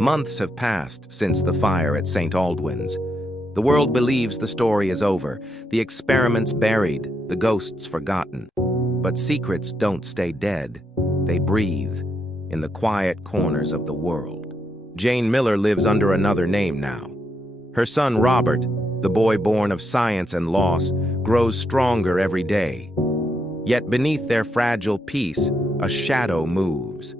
Months have passed since the fire at St. Aldwin's. The world believes the story is over, the experiments buried, the ghosts forgotten. But secrets don't stay dead. They breathe in the quiet corners of the world. Jane Miller lives under another name now. Her son Robert, the boy born of science and loss, grows stronger every day. Yet beneath their fragile peace, a shadow moves.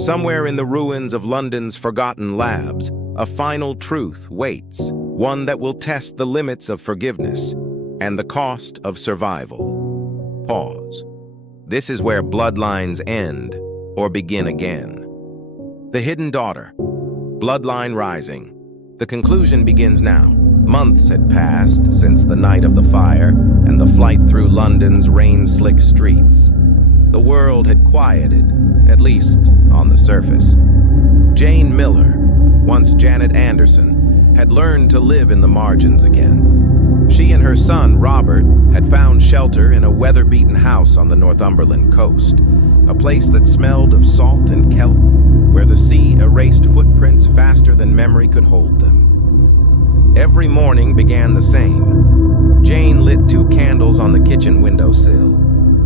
Somewhere in the ruins of London's forgotten labs, a final truth waits, one that will test the limits of forgiveness and the cost of survival. Pause. This is where bloodlines end or begin again. The Hidden Daughter, Bloodline Rising. The conclusion begins now. Months had passed since the night of the fire and the flight through London's rain-slick streets. The world had quieted, at least on the surface. Jane Miller, once Janet Anderson, had learned to live in the margins again. She and her son, Robert, had found shelter in a weather-beaten house on the Northumberland coast, a place that smelled of salt and kelp, where the sea erased footprints faster than memory could hold them. Every morning began the same. Jane lit 2 candles on the kitchen windowsill,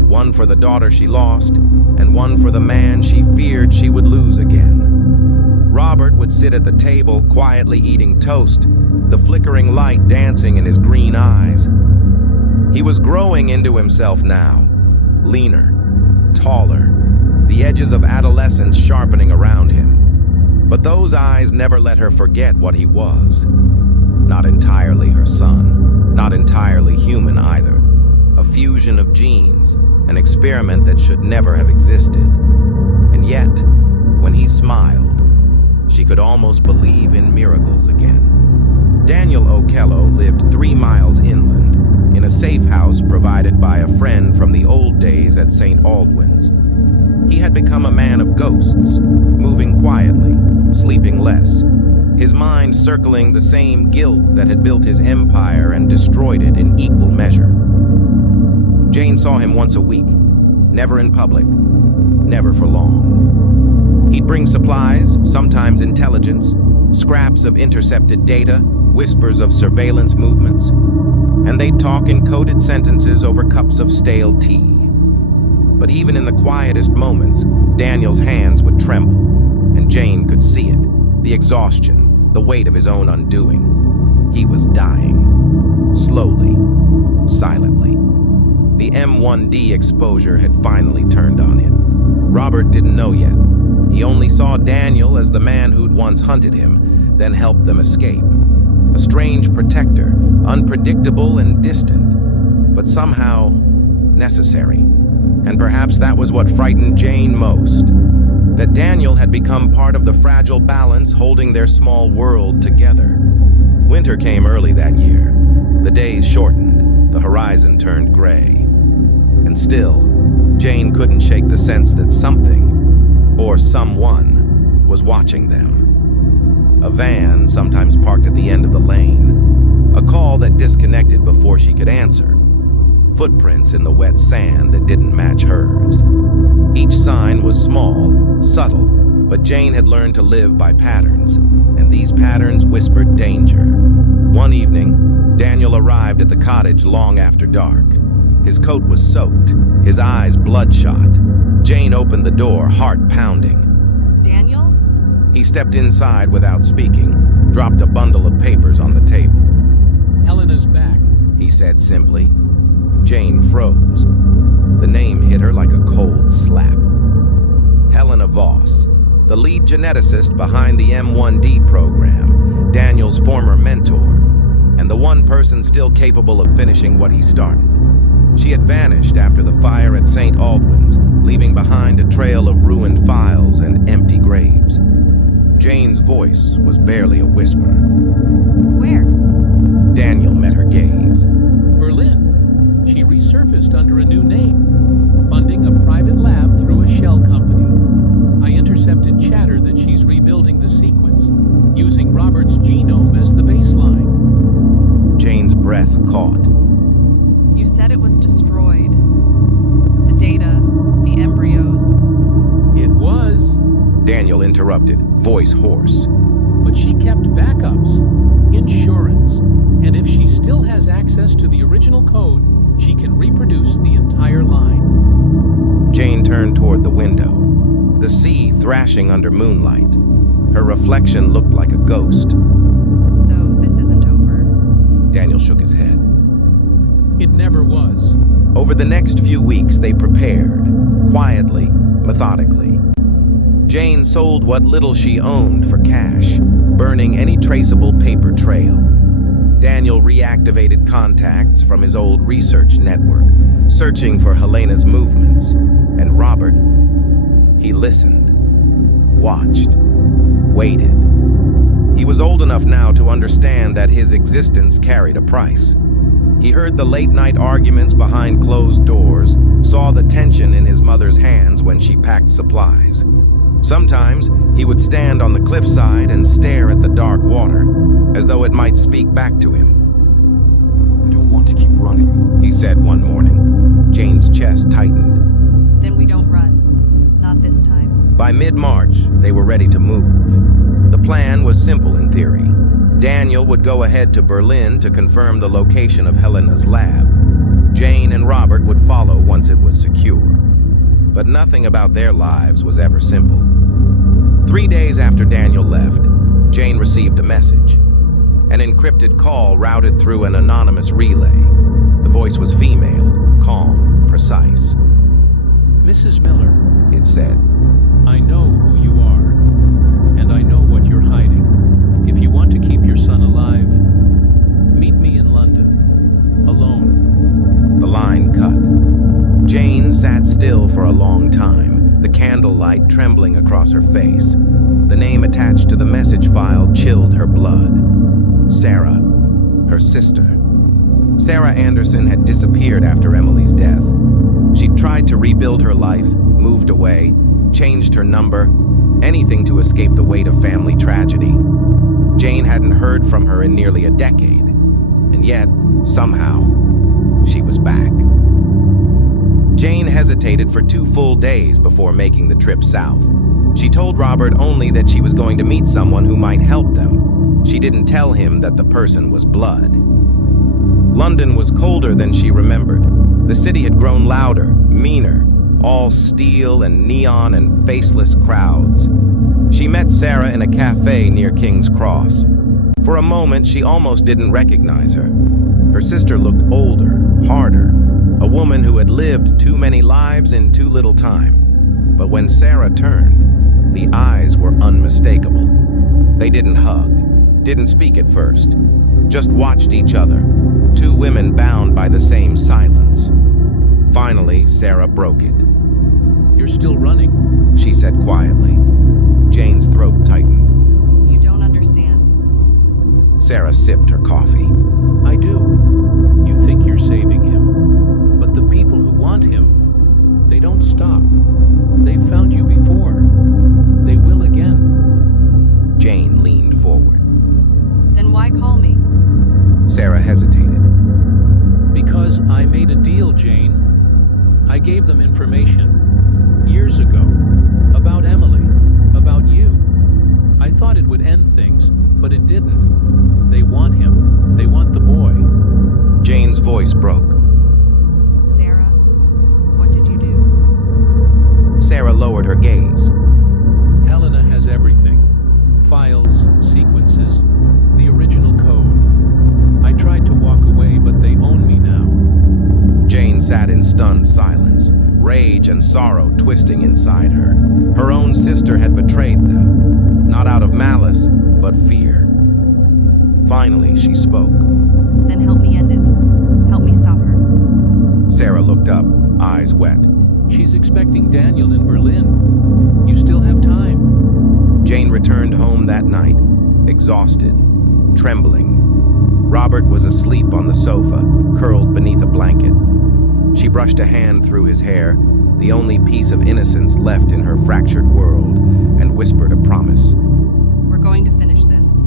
one for the daughter she lost, and one for the man she feared she would lose again. Robert would sit at the table, quietly eating toast, the flickering light dancing in his green eyes. He was growing into himself now, leaner, taller, the edges of adolescence sharpening around him. But those eyes never let her forget what he was. Not entirely her son, not entirely human either. A fusion of genes, an experiment that should never have existed. And yet, when he smiled, she could almost believe in miracles again. Daniel Okello lived 3 miles inland, in a safe house provided by a friend from the old days at St. Aldwin's. He had become a man of ghosts, moving quietly, sleeping less, his mind circling the same guilt that had built his empire and destroyed it in equal measure. Jane saw him once a week, never in public, never for long. He'd bring supplies, sometimes intelligence, scraps of intercepted data, whispers of surveillance movements, and they'd talk in coded sentences over cups of stale tea. But even in the quietest moments, Daniel's hands would tremble, and Jane could see it, the exhaustion, the weight of his own undoing. He was dying, slowly, silently. The M1D exposure had finally turned on him. Robert didn't know yet. He only saw Daniel as the man who'd once hunted him, then helped them escape. A strange protector, unpredictable and distant, but somehow necessary. And perhaps that was what frightened Jane most, that Daniel had become part of the fragile balance holding their small world together. Winter came early that year. The days shortened, the horizon turned gray. And still, Jane couldn't shake the sense that something, or someone, was watching them. A van, sometimes parked at the end of the lane. A call that disconnected before she could answer. Footprints in the wet sand that didn't match hers. Each sign was small, subtle, but Jane had learned to live by patterns, and these patterns whispered danger. One evening, Daniel arrived at the cottage long after dark. His coat was soaked, his eyes bloodshot. Jane opened the door, heart pounding. Daniel? He stepped inside without speaking, dropped a bundle of papers on the table. Helena's back, he said simply. Jane froze. The name hit her like a cold slap. Helena Voss, the lead geneticist behind the M1D program, Daniel's former mentor, and the one person still capable of finishing what he started. She had vanished after the fire at St. Aldwin's, leaving behind a trail of ruined files and empty graves. Jane's voice was barely a whisper. Where? Daniel met her gaze. Berlin. She resurfaced under a new name, funding a private lab through a shell company. I intercepted chatter that she's rebuilding the sequence, using Robert's genome as the baseline. Jane's breath caught. You said it was destroyed. The data, the embryos. It was. Daniel interrupted. interrupted, voice hoarse. But she kept backups, insurance, and if she still has access to the original code, she can reproduce the entire line. Jane turned toward the window, the sea thrashing under moonlight. Her reflection looked like a ghost. So this isn't over. Daniel shook his head. It never was. Over the next few weeks, they prepared, quietly, methodically. Jane sold what little she owned for cash, burning any traceable paper trail. Daniel reactivated contacts from his old research network, searching for Helena's movements. And Robert, he listened, watched, waited. He was old enough now to understand that his existence carried a price. He heard the late-night arguments behind closed doors, saw the tension in his mother's hands when she packed supplies. Sometimes he would stand on the cliffside and stare at the dark water, as though it might speak back to him. I don't want to keep running, he said one morning. Jane's chest tightened. Then we don't run. Not this time. By mid-March, they were ready to move. The plan was simple in theory. Daniel would go ahead to Berlin to confirm the location of Helena's lab. Jane and Robert would follow once it was secure. But nothing about their lives was ever simple. 3 days after Daniel left, Jane received a message. An encrypted call routed through an anonymous relay. The voice was female, calm, precise. Mrs. Miller, it said, I know who you are, and I know what you're hiding. If you want to keep your son alive, meet me in London, alone. The line cut. Jane sat still for a long time, the candlelight trembling across her face. The name attached to the message file chilled her blood. Sarah, her sister. Sarah Anderson had disappeared after Emily's death. She'd tried to rebuild her life, moved away, changed her number, anything to escape the weight of family tragedy. Jane hadn't heard from her in nearly a decade, and yet, somehow, she was back. Jane hesitated for 2 full days before making the trip south. She told Robert only that she was going to meet someone who might help them. She didn't tell him that the person was Blood. London was colder than she remembered. The city had grown louder, meaner, all steel and neon and faceless crowds. She met Sarah in a cafe near King's Cross. For a moment, she almost didn't recognize her. Her sister looked older, harder, a woman who had lived too many lives in too little time. But when Sarah turned, the eyes were unmistakable. They didn't hug, didn't speak at first, just watched each other, 2 women bound by the same silence. Finally, Sarah broke it. You're still running, she said quietly. Jane's throat tightened. You don't understand. Sarah sipped her coffee. I do. You think you're saving him. But the people who want him, they don't stop. They've found you before. They will again. Jane leaned forward. Then why call me? Sarah hesitated. Because I made a deal, Jane. I gave them information years ago about Emily, about you. I thought it would end things, but it didn't. They want him. They want the boy. Jane's voice broke. Sarah, what did you do? Sarah lowered her gaze. Helena has everything. Files, sequences, the original code. I tried to walk away, but they own me now. Jane sat in stunned silence, rage and sorrow twisting inside her. Her own sister had betrayed them, not out of malice, but fear. Finally, she spoke. Then help me end it. Help me stop her. Sarah looked up, eyes wet. She's expecting Daniel in Berlin. You still have time. Jane returned home that night, exhausted, trembling. Robert was asleep on the sofa, curled beneath a blanket. She brushed a hand through his hair, the only piece of innocence left in her fractured world, and whispered a promise. We're going to finish this.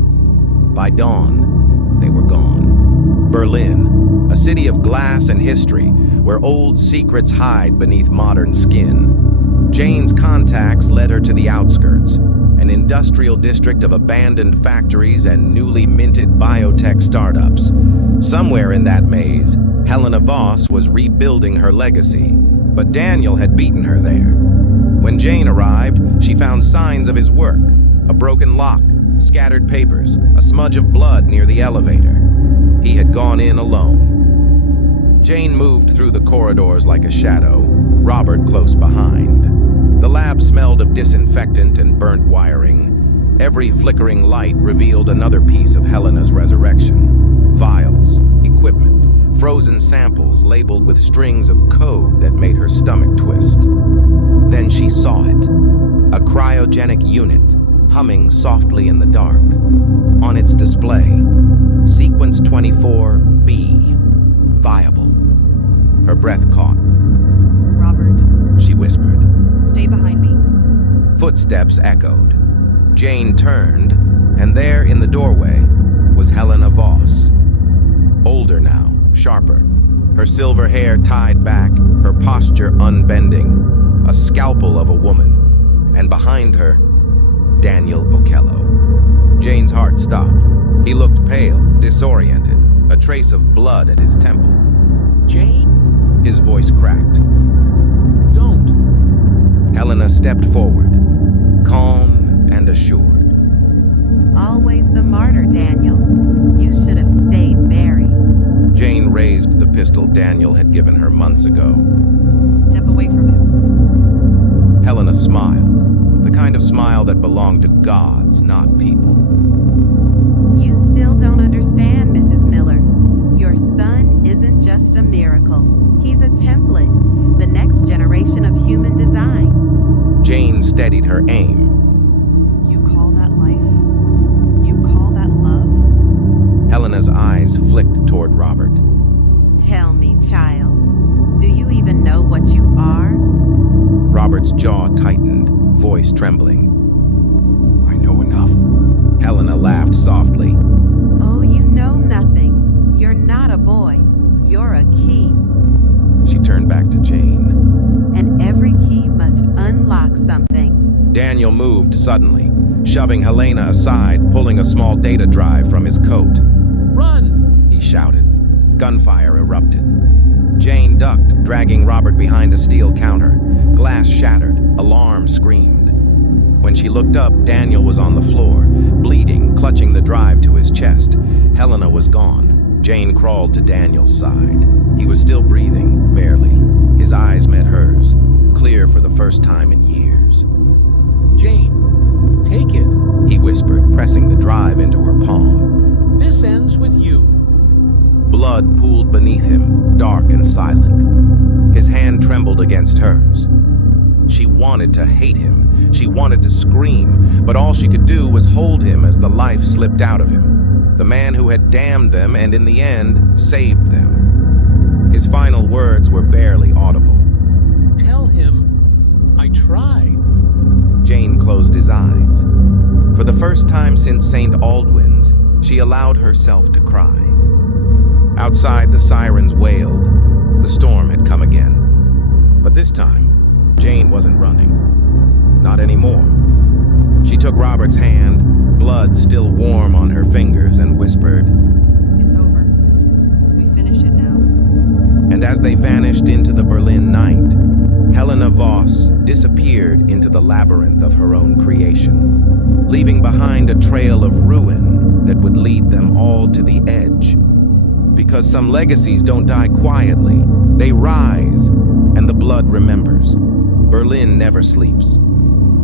By dawn, they were gone. Berlin, a city of glass and history, where old secrets hide beneath modern skin. Jane's contacts led her to the outskirts, an industrial district of abandoned factories and newly minted biotech startups. Somewhere in that maze, Helena Voss was rebuilding her legacy, but Daniel had beaten her there. When Jane arrived, she found signs of his work: a broken lock, scattered papers, a smudge of blood near the elevator. He had gone in alone. Jane moved through the corridors like a shadow, Robert close behind. The lab smelled of disinfectant and burnt wiring. Every flickering light revealed another piece of Helena's resurrection. Vials, equipment, frozen samples labeled with strings of code that made her stomach twist. Then she saw it. A cryogenic unit, humming softly in the dark. On its display, Sequence 24B, viable. Her breath caught. Robert, She whispered. stay behind me. Footsteps echoed. Jane turned, and there in the doorway was Helena Voss. Older now, sharper. Her silver hair tied back, her posture unbending. A scalpel of a woman. And behind her, Daniel Okello. Jane's heart stopped. He looked pale, disoriented, a trace of blood at his temple. Jane? His voice cracked. Don't. Helena stepped forward, calm and assured. Always the martyr, Daniel. You should have stayed buried. Jane raised the pistol Daniel had given her months ago. Step away from him. Helena smiled, the kind of smile that belonged to gods, not people. You still don't understand, Mrs. Miller. Your son isn't just a miracle. He's a template, the next generation of human design. Jane steadied her aim. You call that life? You call that love? Helena's eyes flicked toward Robert. Tell me, child, do you even know what you are? Robert's jaw tightened, voice trembling. I know enough. Helena laughed softly. Oh, you know nothing. You're not a boy. You're a key. She turned back to Jane. And every key must unlock something. Daniel moved suddenly, shoving Helena aside, pulling a small data drive from his coat. Run! He shouted. Gunfire erupted. Jane ducked, dragging Robert behind a steel counter. Glass shattered. Alarm screamed. When she looked up, Daniel was on the floor, bleeding, clutching the drive to his chest. Helena was gone. Jane crawled to Daniel's side. He was still breathing, barely. His eyes met hers, clear for the first time in years. Jane, take it. He whispered, pressing the drive into her palm. This ends with you. Blood pooled beneath him, dark and silent. His hand trembled against hers. She wanted to hate him. She wanted to scream, but all she could do was hold him as the life slipped out of him. The man who had damned them and in the end saved them. His final words were barely audible. Tell him I tried. Jane closed his eyes. For the first time since St. Aldwin's, she allowed herself to cry. Outside, the sirens wailed. The storm had come again. But this time, Jane wasn't running. Not anymore. She took Robert's hand, blood still warm on her fingers, and whispered, It's over. We finish it now. and as they vanished into the Berlin night, Helena Voss disappeared into the labyrinth of her own creation, leaving behind a trail of ruin that would lead them all to the edge. Because some legacies don't die quietly, they rise, and the blood remembers. Berlin never sleeps.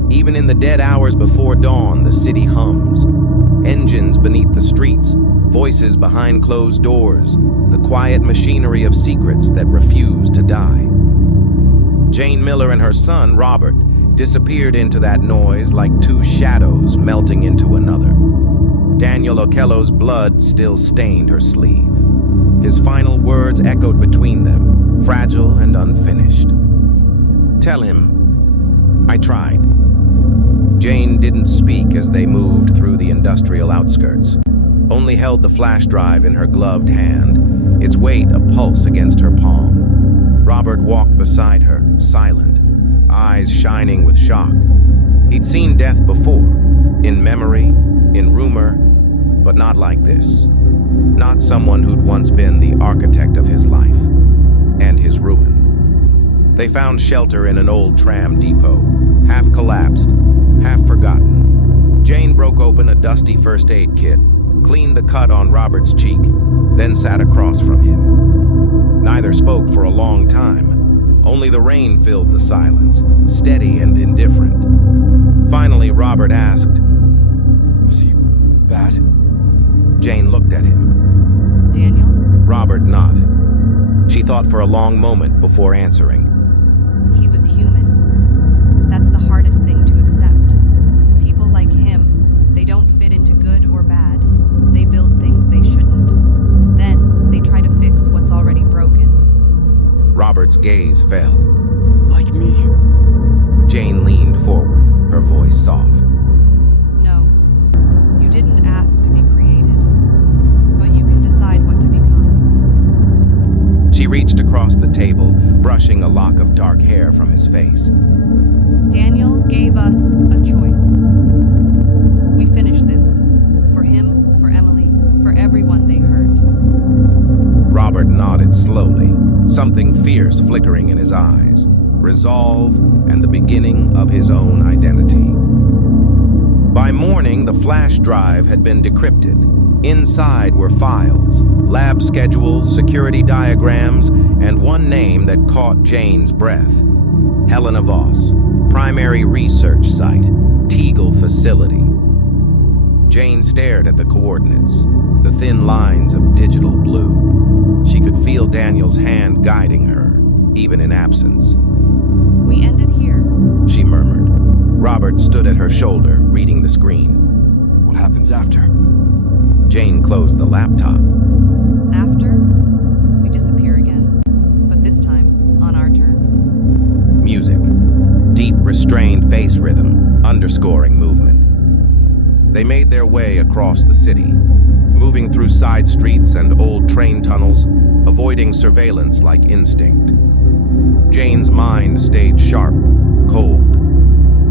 Even in the dead hours before dawn, the city hums. Engines beneath the streets, voices behind closed doors, the quiet machinery of secrets that refuse to die. Jane Miller and her son, Robert, disappeared into that noise like two shadows melting into another. Daniel Okello's blood still stained her sleeve. His final words echoed between them, fragile and unfinished. Tell him, I tried. Jane didn't speak as they moved through the industrial outskirts, only held the flash drive in her gloved hand, its weight a pulse against her palm. Robert walked beside her, silent, eyes shining with shock. He'd seen death before, In memory, in rumor, but not like this. Not someone who'd once been the architect of his life and his ruin. They found shelter in an old tram depot, half collapsed, half forgotten. Jane broke open a dusty first aid kit, cleaned the cut on Robert's cheek, then sat across from him. Neither spoke for a long time. Only the rain filled the silence, steady and indifferent. Finally, Robert asked, Was he bad? Jane looked at him. Daniel? Robert nodded. She thought for a long moment before answering. He was human. That's the hardest thing to accept. People like him, they don't fit into good or bad. They build things they shouldn't. Then they try to fix what's already broken. Robert's gaze fell. Like me. Jane leaned forward, her voice soft. No, you didn't ask to be created, but you can decide what to become. She reached across the table, brushing a lock of dark hair from his face. Daniel gave us a choice. We finished this. For him, for Emily, for everyone they hurt. Robert nodded slowly, something fierce flickering in his eyes, resolve and the beginning of his own identity. By morning, the flash drive had been decrypted. Inside were files, lab schedules, security diagrams, and one name that caught Jane's breath. Helena Voss, primary research site, Teagle facility. Jane stared at the coordinates, the thin lines of digital blue. She could feel Daniel's hand guiding her, even in absence. We ended here. She murmured. Robert stood at her shoulder, reading the screen. What happens after? Jane closed the laptop. After, we disappear again. But this time, on our terms. Music. Deep, restrained bass rhythm, underscoring movement. They made their way across the city, moving through side streets and old train tunnels, avoiding surveillance like instinct. Jane's mind stayed sharp, cold.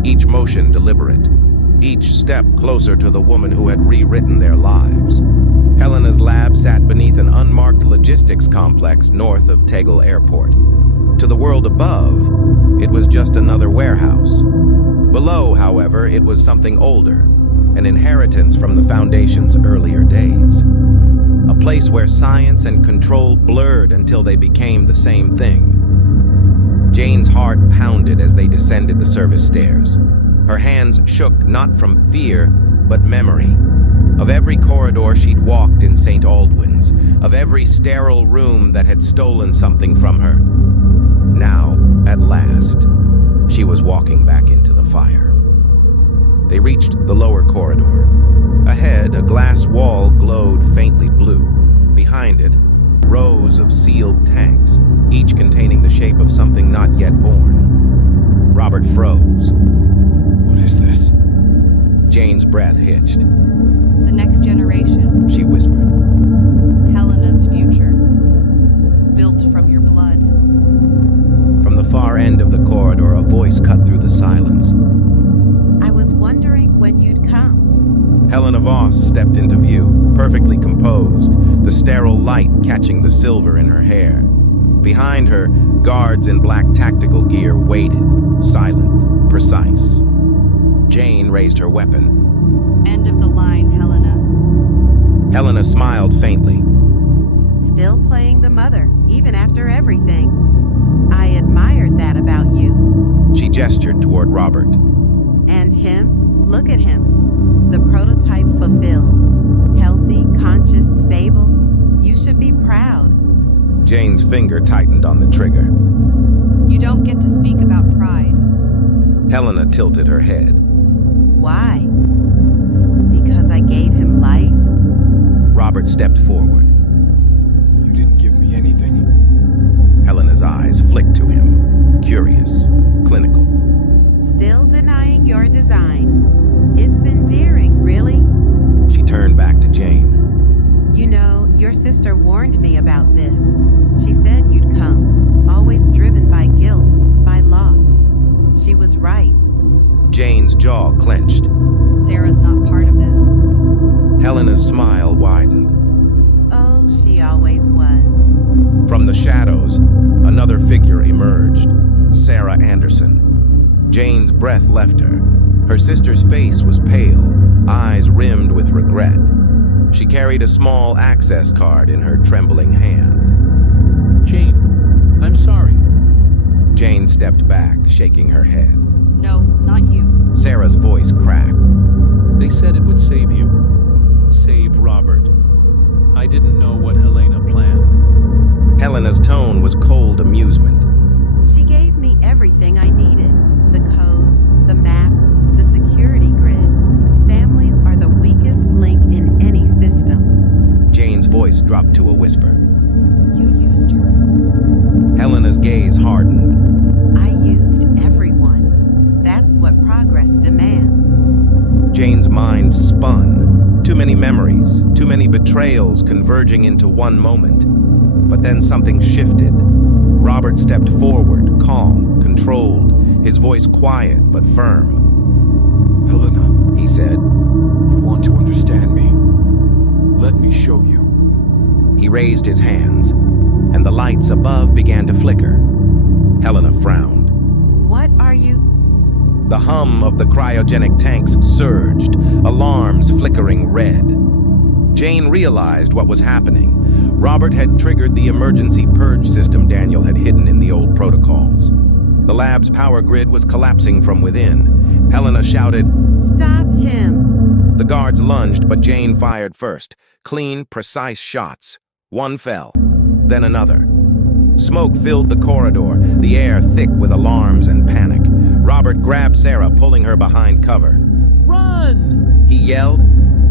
Each motion deliberate. Each step closer to the woman who had rewritten their lives. Helena's lab sat beneath an unmarked logistics complex north of Teagle Airport. To the world above, it was just another warehouse. Below, however, it was something older, an inheritance from the Foundation's earlier days. A place where science and control blurred until they became the same thing. Jane's heart pounded as they descended the service stairs. Her hands shook not from fear, but memory. Of every corridor she'd walked in St. Aldwin's, of every sterile room that had stolen something from her. Now, at last, she was walking back into the fire. They reached the lower corridor. Ahead, a glass wall glowed faintly blue. Behind it, rows of sealed tanks, each containing the shape of something not yet born. Robert froze. What is this? Jane's breath hitched. The next generation. She whispered. Helena's future. Built from your blood. From the far end of the corridor, a voice cut through the silence. I was wondering when you'd come. Helena Voss stepped into view, perfectly composed, the sterile light catching the silver in her hair. Behind her, guards in black tactical gear waited, silent, precise. Jane raised her weapon. End of the line, Helena. Helena smiled faintly. Still playing the mother, even after everything. I admired that about you. She gestured toward Robert. And him? Look at him. The prototype fulfilled. Healthy, conscious, stable. You should be proud. Jane's finger tightened on the trigger. You don't get to speak about pride. Helena tilted her head. Why? Because I gave him life? Robert stepped forward. You didn't give me anything. Helena's eyes flicked to him, curious, clinical. Still denying your design. It's endearing, really. She turned back to Jane. You know, your sister warned me about this. She said you'd come, always driven by guilt, by loss. She was right. Jane's jaw clenched. Sarah's not part of this. Helena's smile widened. Oh, she always was. From the shadows, another figure emerged, Sarah Anderson. Jane's breath left her. Her sister's face was pale, eyes rimmed with regret. She carried a small access card in her trembling hand. Jane, I'm sorry. Jane stepped back, shaking her head. No, not you. Sarah's voice cracked. They said it would save you. Save Robert. I didn't know what Helena planned. Helena's tone was cold amusement. She gave me everything I needed. The codes, the maps, the security grid. Families are the weakest link in any system. Jane's voice dropped to a whisper. You used her. Helena's gaze hardened. I used everyone. That's what progress demands. Jane's mind spun. Too many memories, too many betrayals converging into one moment. But then something shifted. Robert stepped forward, calm, controlled, his voice quiet but firm. Helena, He said. you want to understand me? Let me show you. He raised his hands, and the lights above began to flicker. Helena frowned. What are you? The hum of the cryogenic tanks surged, alarms flickering red. Jane realized what was happening. Robert had triggered the emergency purge system Daniel had hidden in the old protocols. The lab's power grid was collapsing from within. Helena shouted, Stop him! The guards lunged, but Jane fired first. Clean, precise shots. One fell, then another. Smoke filled the corridor, the air thick with alarms and panic. Robert grabbed Sarah, pulling her behind cover. Run! He yelled.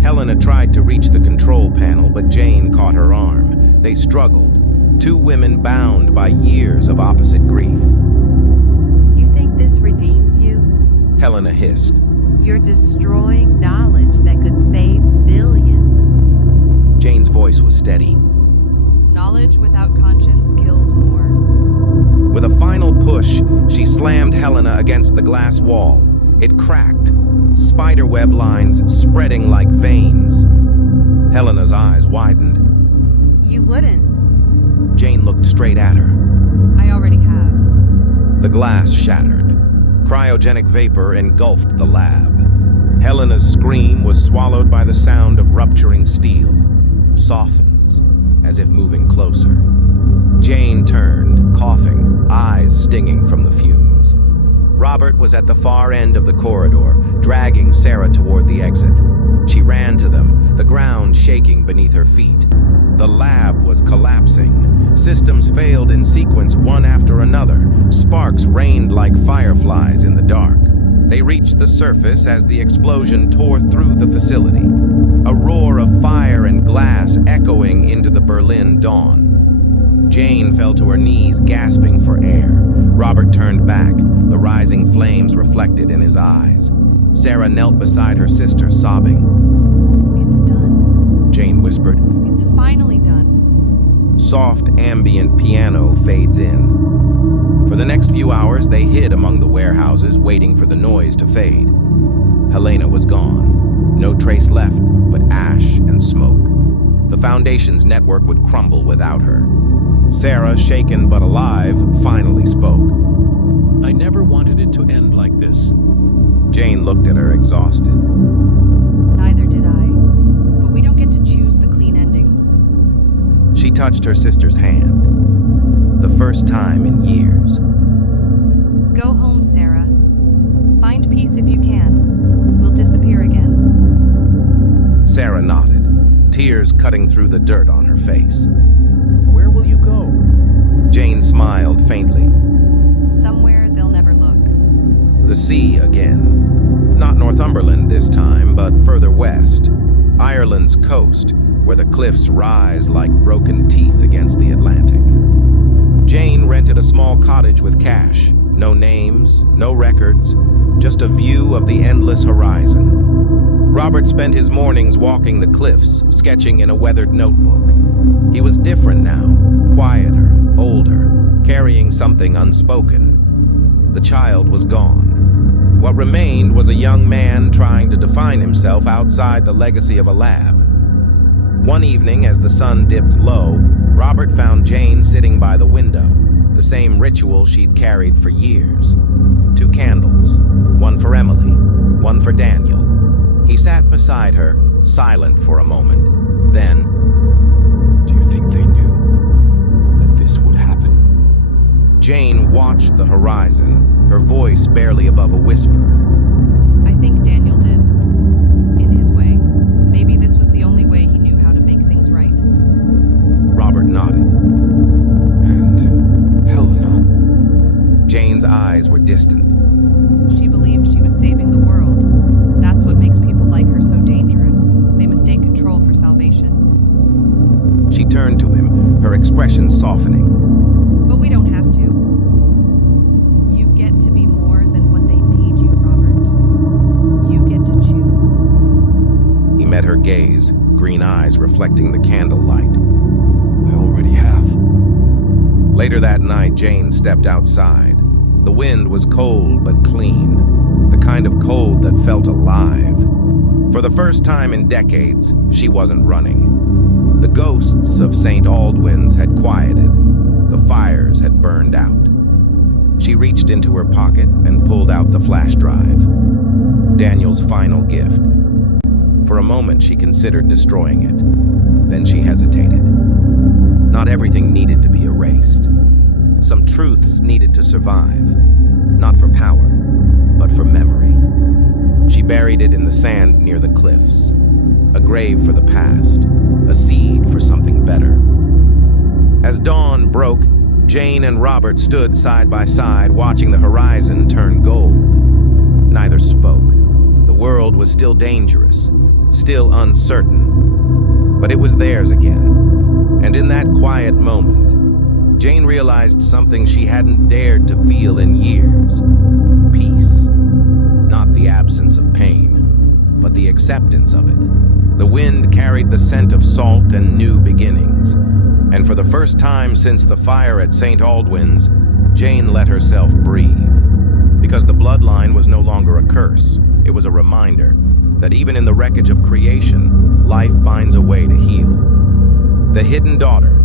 Helena tried to reach the control panel, but Jane caught her arm. They struggled, two women bound by years of opposite grief. You think this redeems you? Helena hissed. You're destroying knowledge that could save billions. Jane's voice was steady. Knowledge without conscience kills more. With a final push, she slammed Helena against the glass wall. It cracked, spiderweb lines spreading like veins. Helena's eyes widened. You wouldn't. Jane looked straight at her. I already have. The glass shattered. Cryogenic vapor engulfed the lab. Helena's scream was swallowed by the sound of rupturing steel. Softens, as if moving closer. Jane turned, coughing, eyes stinging from the fumes. Robert was at the far end of the corridor, dragging Sarah toward the exit. She ran to them, the ground shaking beneath her feet. The lab was collapsing. Systems failed in sequence one after another. Sparks rained like fireflies in the dark. They reached the surface as the explosion tore through the facility. A roar of fire and glass echoing into the Berlin dawn. Jane fell to her knees, gasping for air. Robert turned back, the rising flames reflected in his eyes. Sarah knelt beside her sister, sobbing. It's done. Jane whispered. It's finally done. Soft, ambient piano fades in. For the next few hours, they hid among the warehouses, waiting for the noise to fade. Helena was gone. No trace left, but ash and smoke. The Foundation's network would crumble without her. Sarah, shaken but alive, finally spoke. I never wanted it to end like this. Jane looked at her, exhausted. Neither did I. But we don't get to choose the clean endings. She touched her sister's hand. The first time in years. Go home, Sarah. Find peace if you can. We'll disappear again. Sarah nodded, tears cutting through the dirt on her face. Where will you go? Jane smiled faintly. Somewhere they'll never look. The sea again. Not Northumberland this time, but further west. Ireland's coast, where the cliffs rise like broken teeth against the Atlantic. Jane rented a small cottage with cash. No names, no records, just a view of the endless horizon. Robert spent his mornings walking the cliffs, sketching in a weathered notebook. He was different now, quieter, older, carrying something unspoken. The child was gone. What remained was a young man trying to define himself outside the legacy of a lab. One evening, as the sun dipped low, Robert found Jane sitting by the window, the same ritual she'd carried for years. 2 candles, one for Emily, one for Daniel. He sat beside her, silent for a moment. Then, Do you think they knew that this would happen? Jane watched the horizon, her voice barely above a whisper. I think Daniel did. In his way. Maybe this was the only way he knew how to make things right. Robert nodded. And Helena? Jane's eyes were distant. She believed she was saving the world. That's what makes people like her so dangerous. They mistake control for salvation. She turned to him, her expression softening. But we don't have to. You get to be more than what they made you, Robert. You get to choose. He met her gaze, green eyes reflecting the candlelight. I already have. Later that night, Jane stepped outside. The wind was cold but clean, the kind of cold that felt alive. For the first time in decades, she wasn't running. The ghosts of St. Aldwin's had quieted. The fires had burned out. She reached into her pocket and pulled out the flash drive. Daniel's final gift. For a moment, she considered destroying it. Then she hesitated. Not everything needed to be erased. Some truths needed to survive, not for power, but for memory. She buried it in the sand near the cliffs, a grave for the past, a seed for something better. As dawn broke, Jane and Robert stood side by side, watching the horizon turn gold. Neither spoke. The world was still dangerous, still uncertain, but it was theirs again. And in that quiet moment, Jane realized something she hadn't dared to feel in years. Peace. Not the absence of pain, but the acceptance of it. The wind carried the scent of salt and new beginnings. And for the first time since the fire at St. Aldwin's, Jane let herself breathe. Because the bloodline was no longer a curse. It was a reminder that even in the wreckage of creation, life finds a way to heal. The Hidden Daughter,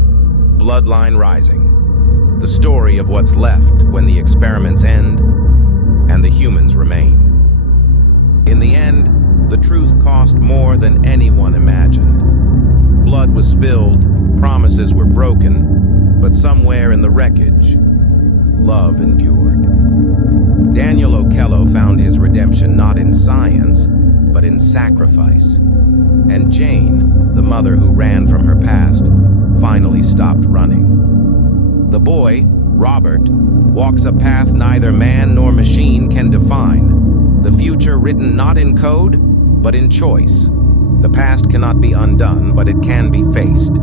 Bloodline Rising. The story of what's left when the experiments end and the humans remain. In the end, the truth cost more than anyone imagined. Blood was spilled, promises were broken, but somewhere in the wreckage, love endured. Daniel Okello found his redemption not in science, but in sacrifice. And Jane, the mother who ran from her past, finally stopped running. The boy, Robert, walks a path neither man nor machine can define. The future written not in code, but in choice. The past cannot be undone, but it can be faced.